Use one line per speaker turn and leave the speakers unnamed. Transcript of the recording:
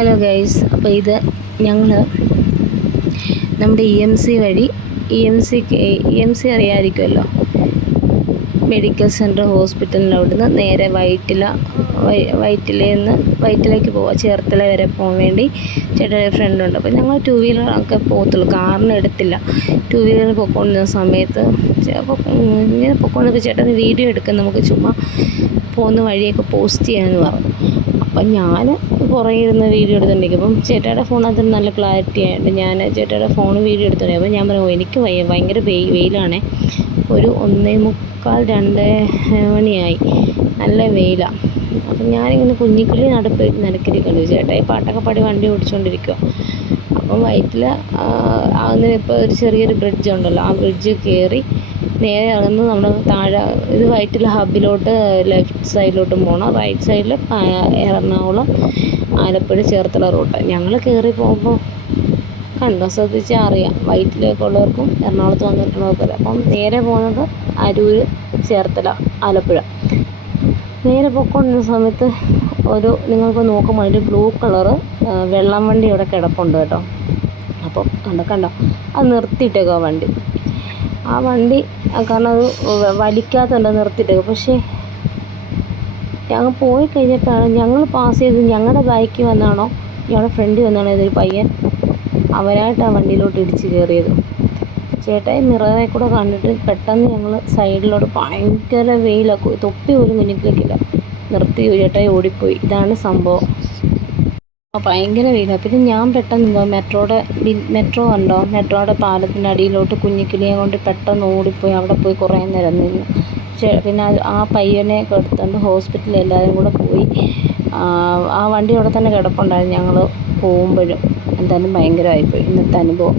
Hello guys അപ്പോൾ ഇത് ഞങ്ങൾ നമ്മുടെ ഇ എം സി വഴി E M C E M C അറിയാമായിരിക്കുമല്ലോ medical centre ഹോസ്പിറ്റലിന്റെ അവിടുന്ന് നേരെ വൈറ്റില വൈറ്റിലയിൽ നിന്ന് വൈറ്റിലേക്ക് പോവാം. ചേർത്തല വരെ പോകാൻ വേണ്ടി ചേട്ടന്റെ ഫ്രണ്ട് ഉണ്ട്. അപ്പോൾ ഞങ്ങൾ ടു വീലർ ഒക്കെ പോകത്തുള്ളൂ. കാറിന് എടുത്തില്ല. ടു വീലർ പോയിക്കൊണ്ടിരുന്ന സമയത്ത് ഇങ്ങനെ പൊക്കോണ്ടൊക്കെ ചേട്ടൻ വീഡിയോ എടുക്കാൻ നമുക്ക് ചുമ്മാ പോകുന്ന വഴിയൊക്കെ പോസ്റ്റ് ചെയ്യാമെന്ന് പറഞ്ഞു. അപ്പം ഞാൻ പുറകെ ഇരുന്ന് വീഡിയോ എടുത്തോണ്ടിരിക്കും. ചേട്ടായുടെ അതിന് നല്ല ക്ലാരിറ്റി ആയിട്ട് ഞാൻ ചേട്ടായുടെ ഫോൺ വീഡിയോ എടുത്തോണ്ട് അപ്പോൾ ഞാൻ പറഞ്ഞു "ഓ, എനിക്ക് വയ്യ ഭയങ്കര വെയിലാണേ. ഒരു ഒന്നേ മുക്കാൽ രണ്ട് മണിയായി. നല്ല വെയിലാണ് അപ്പം ഞാനിങ്ങനെ കുഞ്ഞിക്കിളി നടപ്പ് നിരക്കിരിക്കുന്നു ചേട്ടാ. ഈ പാട്ടൊക്കെ പാടി വണ്ടി ഓടിച്ചുകൊണ്ടിരിക്കുക അപ്പം വയറ്റിൽ അങ്ങനെ ഇപ്പോൾ ഒരു ചെറിയൊരു ബ്രിഡ്ജ് ഉണ്ടല്ലോ. ആ ബ്രിഡ്ജ് കയറി നേരെ ഇറങ്ങുന്നത് നമ്മൾ താഴെ ഇത് വൈറ്റിൽ ഹബിലോട്ട് ലെഫ്റ്റ് സൈഡിലോട്ട് പോകണം റൈറ്റ് സൈഡിൽ എറണാകുളം ആലപ്പുഴ ചേർത്തല റൂട്ട്. ഞങ്ങൾ കയറി പോകുമ്പോൾ കണ്ടോ? ശ്രദ്ധിച്ചാൽ അറിയാം. വയറ്റിലേക്കുള്ളവർക്കും എറണാകുളത്ത് വന്നിട്ടുള്ളവർക്കും അപ്പം നേരെ പോകുന്നത് അരൂർ ചേർത്തല ആലപ്പുഴ. നേരെ പൊയ്ക്കൊണ്ടിരുന്ന സമയത്ത് ഒരു നിങ്ങൾക്ക് നോക്കുമ്പോൾ ഒരു ബ്ലൂ കളറ് വെള്ളം വണ്ടി ഇവിടെ കിടപ്പുണ്ട് കേട്ടോ. അപ്പോൾ കണ്ടോ കണ്ടോ? അത് നിർത്തിയിട്ടേക്കോ വണ്ടി. ആ വണ്ടി കാരണം അത് വലിക്കാത്തതുകൊണ്ട് നിർത്തിയിട്ടേക്കുക പക്ഷേ ഞങ്ങൾ പോയി കഴിഞ്ഞപ്പോഴാണ് ഞങ്ങൾ പാസ് ചെയ്ത് ഞങ്ങളുടെ ബാക്ക് വന്നാണോ ഞങ്ങളുടെ ഫ്രണ്ട് വന്നാണോ ഇതൊരു പയ്യൻ അവരായിട്ട് ആ വണ്ടിയിലോട്ട് ഇടിച്ച് കയറിയത്. ചേട്ടായി മിററിൽ കൂടെ കണ്ടിട്ട് പെട്ടെന്ന് ഞങ്ങൾ സൈഡിലോട്ട് ഭയങ്കര വെയിലൊക്കെ തൊപ്പി പോലും മുന്നിലേക്കില്ല നിർത്തി ചേട്ടായി ഓടിപ്പോയി. ഇതാണ് സംഭവം. ഭയങ്കര വെയിലാണ് പിന്നെ ഞാൻ പെട്ടെന്ന് എന്തോ മെട്രോയുടെ മെട്രോ ഉണ്ടോ മെട്രോയുടെ പാലത്തിന്റെ അടിയിലോട്ട് കുഞ്ഞിക്കിളിയെ കൊണ്ട് പെട്ടെന്ന് ഓടിപ്പോയി. അവിടെ പോയി കുറേ നേരം നിന്ന്. പിന്നെ ആ പയ്യനെ എടുത്തുകൊണ്ട് ഹോസ്പിറ്റലിൽ എല്ലാവരും കൂടെ പോയി. ആ വണ്ടി അവിടെ തന്നെ കിടപ്പുണ്ടായിരുന്നു ഞങ്ങൾ പോകുമ്പോഴും. എന്തായാലും ഭയങ്കരമായിപ്പോയി. ഇന്നത്തെ അനുഭവം.